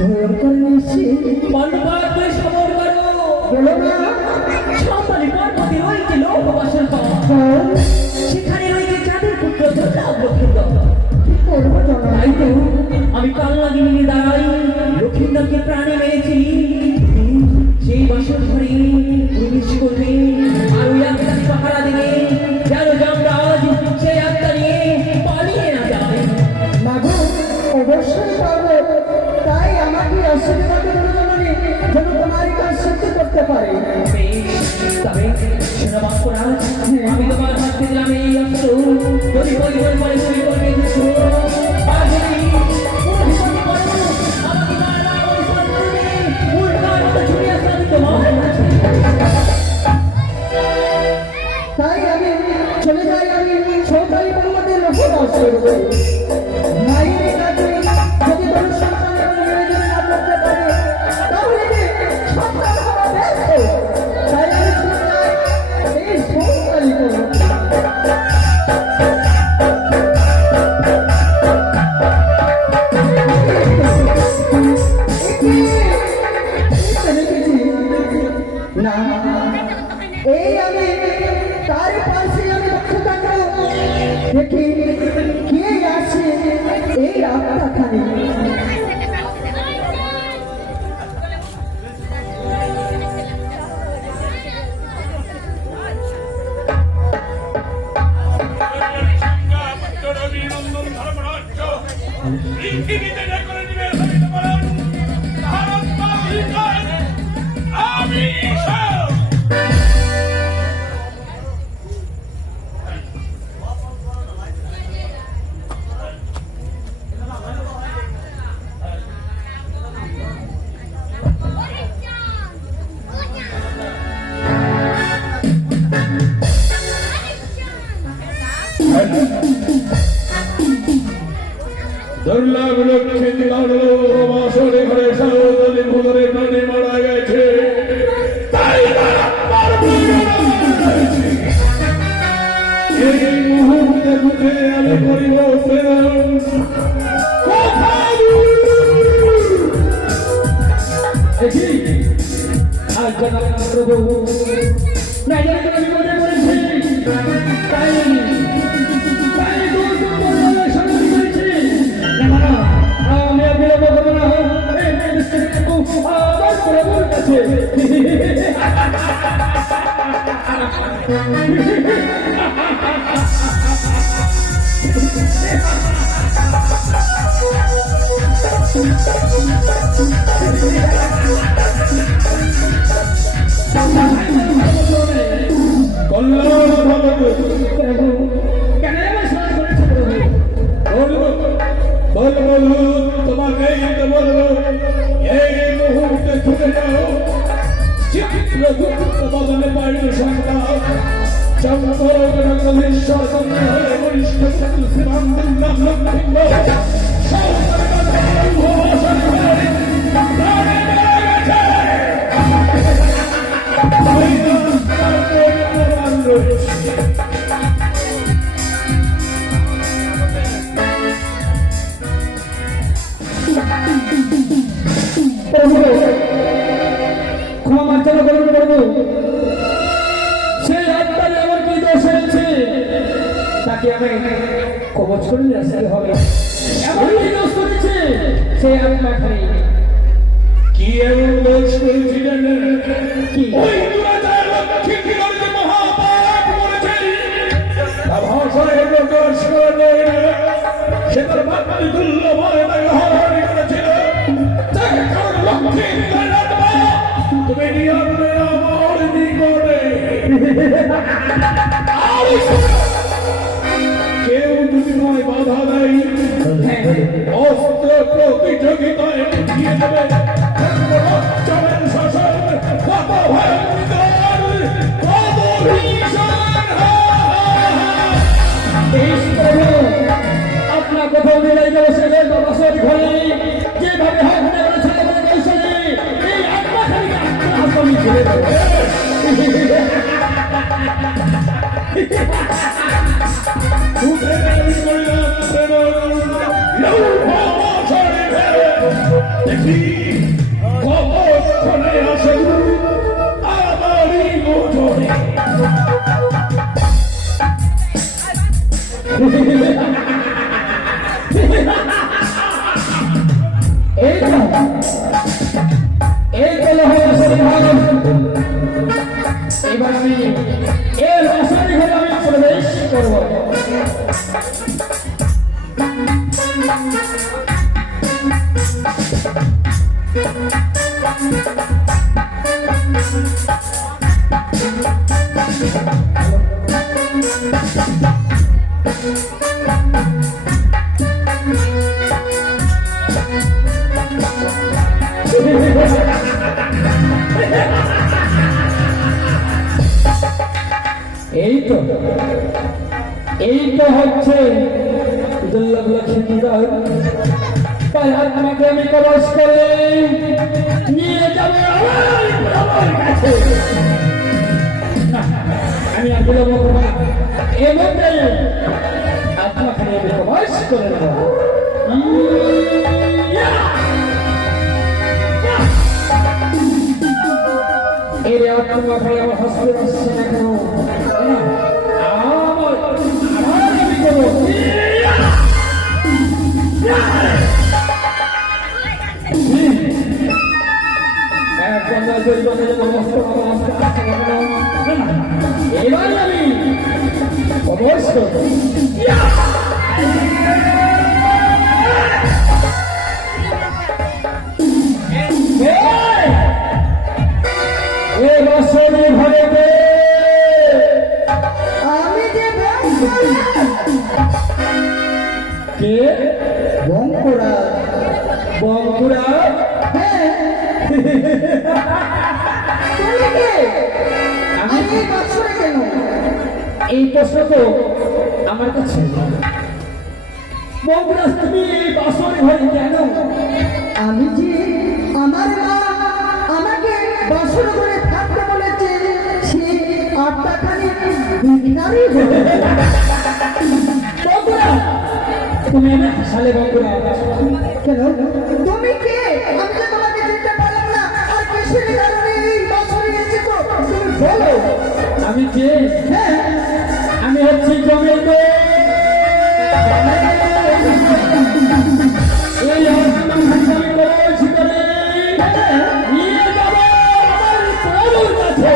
ভয়ঙ্কর নিশ্চি পাণ্ডবার করে সমর করো। বলো না সম্মানে পর্বতে রয়েছে লোক বাসন সেখানে রয়েছে যাদের পুত্র দুর্লভ লক্ষ্মীন্দর। কি করবো জানা তাই তো আমি কাল লাগিয়ে দাঁড়াই লক্ষ্মীন্দরকে প্রাণে মেরেছি। সেই বাসন ঘরে প্রবেশ করবে আর ওই আত্মাকে পাহারা দেবে যেন যমরাজ সেই আত্মা নিয়ে পালিয়ে না যায়। মাগো অবশ্যই পারবো, তাই আমাকে আশীর্বাদ করো জননী যেন তোমার কাজ সিদ্ধ করতে পারে। তবে শোনা বাক্যরাজ, আমি তোমার হাতে দিলাম এই অস্ত্র, যদি বই বই পরে চুরি করবে কিছু আর যদি অভিমান করো, আমাকে বারবার অভিমান করবে, উল্টার মতো ছুটে আসবে আমি তোমার কাছে। তাই আমি চলে যাই, আমি সৌতালি পর্বতের বসবাস করবো। মায়ের কাছে যদি কোনো সন্তান এবং নিবেদন না করতে পারে তাহলে যে সন্তান হওয়া ব্যর্থ। তাই আমি চলে যাই এই সৌতালি পর্বতে। না এই আমি তার পাশে আমি লক্ষ্য থাকবো, দেখি কে আছে এই আত্মাখানি। দুর্লভ লক্ষ্মী দিবালো বাসরে ঘরে সারদলি ভুলরে প্রাণে মারা গেছে, তাই এই মুহূর্তে বুঝে আমি করিব প্রেরণ। আজ জগন্নাথ প্রভু রাজার বিপদে পড়েছে, তাই আমি বিলম্ব করবো না, আমার প্রভুর কাছে কল্যাণ ভবতু। কেন এমন সময় করেছে প্রভু? বলবো তোমাকে বলবো এই মুহূর্তে ছুটে যাও চিত্রগুপ্ত বদনে পাইল সন্তান চন্দ্রগণেশ্বর বরিষ্ঠ শ্রীরামদুল্লাহ লক্ষ্মীন্দ প্রভু ক্ষমা মার্জনা করুন প্রভু, সেই আত্মারে আমার কি দোষ হয়েছে তাকে আমি কবচ করে নিয়ে আসতে হবে। এমন কি দোষ করেছে সেই আত্মা খালি? কি এমন দোষ করেছিলেন? কি? ওই দুরাচার লক্ষ্মী কি করে মহাপাপ করেছে ভাষায় প্রকাশ করলে সে তার মাতৃতুল্য ভয় হরণ করেছিল। তার কারণ লক্ষ্মী তুমি নিয়ন্ত্রণে আমার নিকটে কেউ যদি নয় বাধা দেয় অস্ত্র প্রতিযোগিতায় দিয়ে দেবে চলেন শাসন কত ভয়ঙ্কর কত ভীষণ। বেশ প্রভু, আপনার কোথাও মিলাই গেল সেদের বাসর ঘরে যেভাবে হাত করেছে আমাদের কৌশলে এই আত্মা খালি আত্মা ঘিরে দেবে। উঠে দাবি করলাম দেখি কতক্ষণে আসে আমারই গোচরে। এই তো এবার আমি এর আসলে ঘরে আমি প্রবেশ করব। এই তো হচ্ছে দুর্লভ লক্ষ্মীন্দর। তাই আত্মাকে আমি কবচ করে নিয়ে যাবে আমার কাছে। না, আমি আর বিলম্ব করব না, এর মধ্যে আত্মাখানি আমি কবচ করে নেব। এই আত্মাখানি আমার হস্তে আসছে না কেন? এবার আমি অবশ্য ঘরে আমি যে কে বঙ্কুড়া বঙ্কুড়া আমি এই বাসরে কেন? এই প্রশ্ন তো আমার কাছে বঙ্কুড়া, তুমি এই বাসরে ঘরে কেন? আমি যে আমার মা আমাকে বাসর করে থাকতে বলেছে, সে আটটাখানি বিনারই বঙ্কুড়া, তুমি আমি হাসালে বঙ্কুড়া। কেন? তুমি কে? আমি যে তোমাকে চিনতে পারলাম না। আর কিসের কারণে এই বাসরে এসেছো তুমি বলো। আমি কে? হ্যাঁ, আমি হচ্ছি জমির দোষ। এই আত্মাখানি আমি কবচ করে নিয়ে যাব আমার প্রভুর কাছে।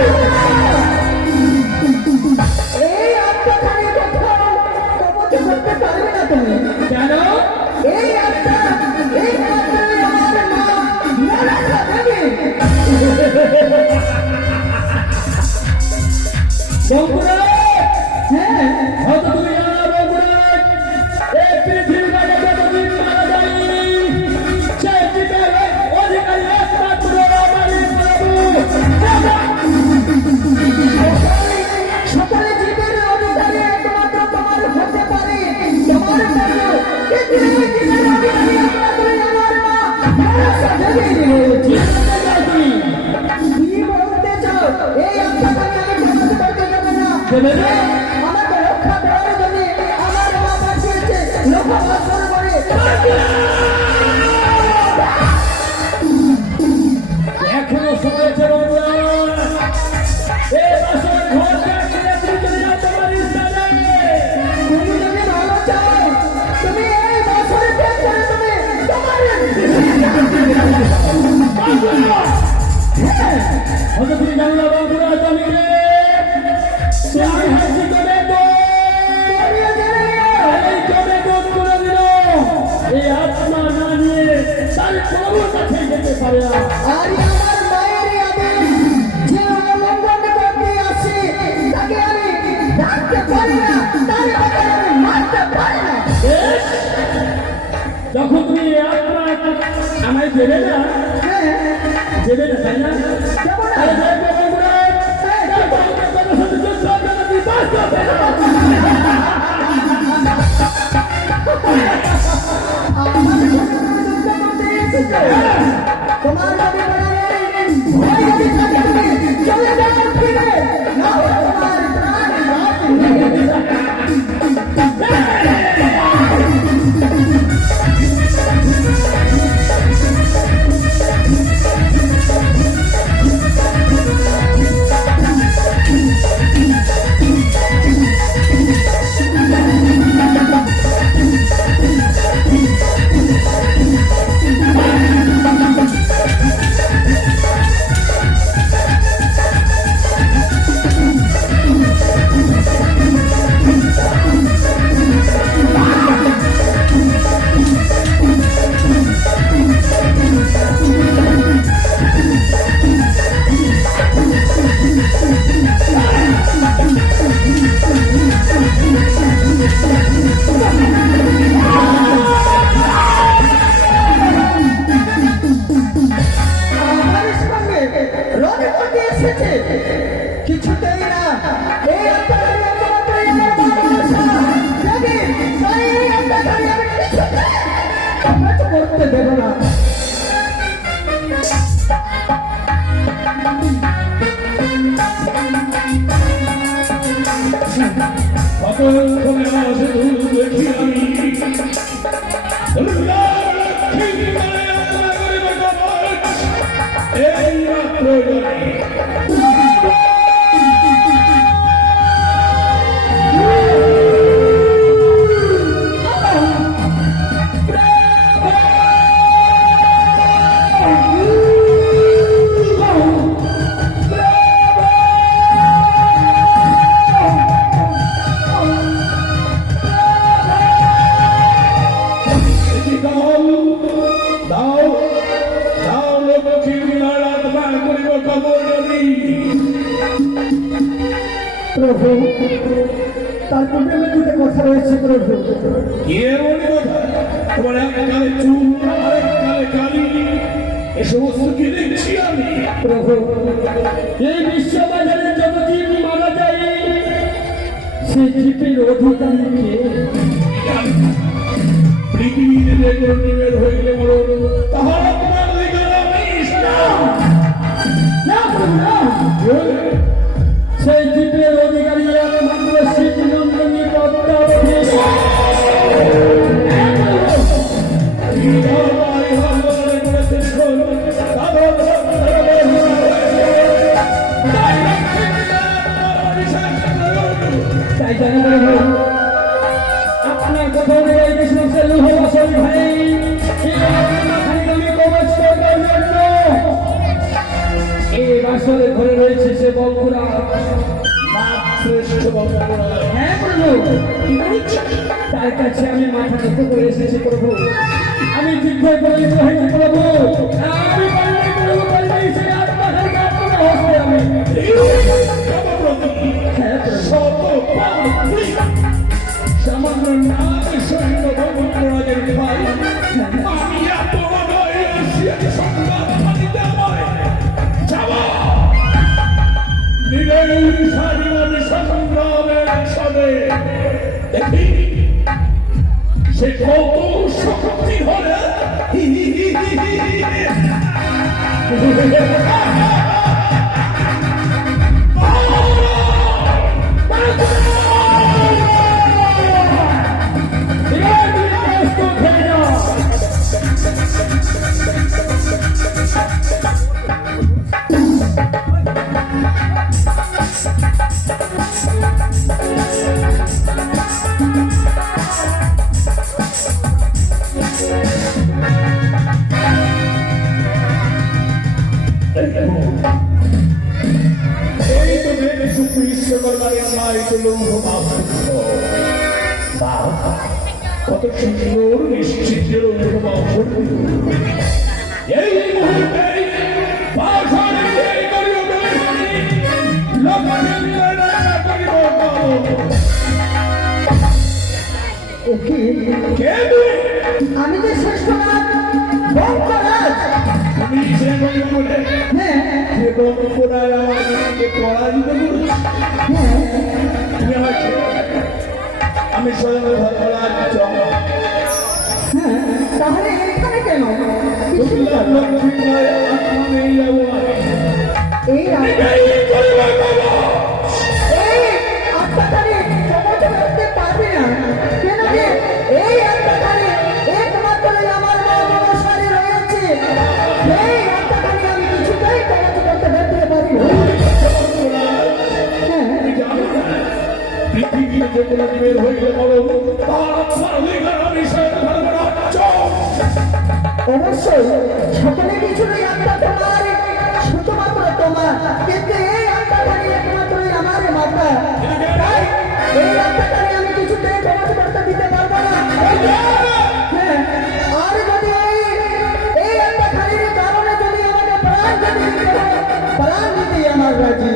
বঙ্কুরাজ, হ্যাঁ হয়তো তুমি জানো না বঙ্কুরাজ, এই পৃথিবীর বাইরে যতদিন মারা যায়নি, সেই জীবের অধিকারী একমাত্র আমারই প্রভু। সকলে জীবের অধিকারী একমাত্র তোমার হতে পারে তোমার প্রভু। কিন্তু এই জীবের অধিকারী একমাত্র আমার মা মনসা দেবী। ঠিক বলতে চাও তুমি? কি বলতে চাও? এই আত্মাকে আমি তোমাকে করতে দেব না। দেবে না? আমাকে রক্ষা দেওয়ার জন্য আমার মা পাঠিয়েছে লোকবাসন করে। এখনো সময় আছে বঙ্কুরাজ, এই বাসর ঘর ত্যাগ করে তুমি চলে যাও, তোমার ইচ্ছা নেই। তুমি যদি ভালো চাও তুমি এই বছরে ত্যাগ করে তুমি তোমার হয়তো তুমি জানো না বঙ্কুরাজ, আমি কে? তুমি হাসি করে তো এই করে দোষ করে দিল। এই আত্মা না নিয়ে তার কোনো কাছেই যেতে পারে না। আর আমার মায়ের আদেশ যে অবলম্বন করতে আসে তাকে আমি ডাকতে পারি না, তার কথা আমি মানতে পারি না। বেশ, যখন তুমি এই আত্মা আমায় দেবে না, দেবে না তাই না? দেবো না। তাহলে দেখবে বঙ্কুরাজ, দেখো আমাকে তোমার সাথে যুদ্ধ করে তুমি বাঁচতে পারবে না। আমার যুদ্ধ করতে এসেছো। তোমার যদি মনে নেই, ভয় যদি থাকে তুমি চলে যাও ফিরে, না হলে তোমার প্রাণ বাঁচবে। আমার সঙ্গে রবি করতে এসেছে কিছুতেই না। এই আত্মাকে একমাত্র আমার ভালোবাসা যদি তাই এই আত্মাকে আমি কিছুতেই আপনাকে করতে দেব না। কতক্ষণে আসে দেখি আমি এই মাত্র জানি দাও দাও লক্ষ্মী নারায়ণ মান করিব খবর নদী প্রভু তার পূর্বে দুটো কথা রয়েছে প্রভু। কে বলি কথা তোমার এক কালে চুল আরেক কালে কালি এ সমস্ত কি দেখছি আমি প্রভু, এই বিশ্ববাজারে যত জীব মারা যায়, সেই জীবের অধিকারী কে? পৃথিবীতে যে কোনো নিবেদ হইলে মরণ তাহার তোমার অধিকার আমি না প্রভু, না। সেই জীবের অধিকারী একমাত্র শিব নন্দনী পদ্মাবতী। তাই জানি প্রভু, আপনার কথা অনুযায়ী কৃষ্ণ সেলু হওয়া সরি ভাই, এই আত্মাখানিকে আমি কবচ করবার জন্য এই বাসরে ঘরে রয়েছে সে বঙ্কুরাজ। শ্রেষ্ঠ বঙ্কুরাজ হ্যাঁ প্রভু, তার কাছে আমি মাথা নত করে এসেছি প্রভু। আমি যুদ্ধ পরিণত হয়েছি প্রভু। আমি পারলে প্রভু পারলে সেই আত্মাখানিকে আপনার হস্তে আমি শত পাপ পুরি সামান্য নাম সৈন্য ভগবানের ভাই আমি এত নয় এসিয়াতে সংবাদ মানিতে আমায় যাওয়া নিজেই স্বাধীনতা সংগ্রামের সাথে দেখি সে কত শক্তি হলে এই তো মেরে সুপুরিশ্ব করবার নাই তো লৌহ কত সুন্দর নিশ্চিত লৌহ এই মুহূর্তে পাষাণে এই করিব ওকে কে তুই আমি যে শ্রেষ্ঠ রাজ বঙ্করাজ। তুমি সে করিব বলে হ্যাঁ সে বঙ্করায় আমাকে পরাজিত করেছি হ্যাঁ তুমি আমার কে? আমি স্বয়ং ধর্মরাজ হ্যাঁ তাহলে এখানে কেন? এই আত্মাখানি সমস্ত করতে পারবি না কেন যে এই আত্মাখানি একমাত্র আমার মা মনসারী রয়েছে। সেই আত্মাখানি আমি কিছুতেই সমস্ত করতে ব্যর্থ পারি না। হ্যাঁ পৃথিবীর যে কোনো বের হইলে বলো তার আমি স্বয়ং ধর্মরাজ অবশ্যই সকলে কিছুই আত্মা তোমার শুধুমাত্র তোমার, কিন্তু এই আত্মাখানি একমাত্রই আমার মাতা। তাই এই আত্মাখানি আমি কিছুতেই সমাজ করতে দিতে পারবো না। হ্যাঁ, আর যদি এই আত্মাখানির কারণে যদি আমাকে প্রাণ যদি দিতে হয়, প্রাণ দিতেই আমার রাজি।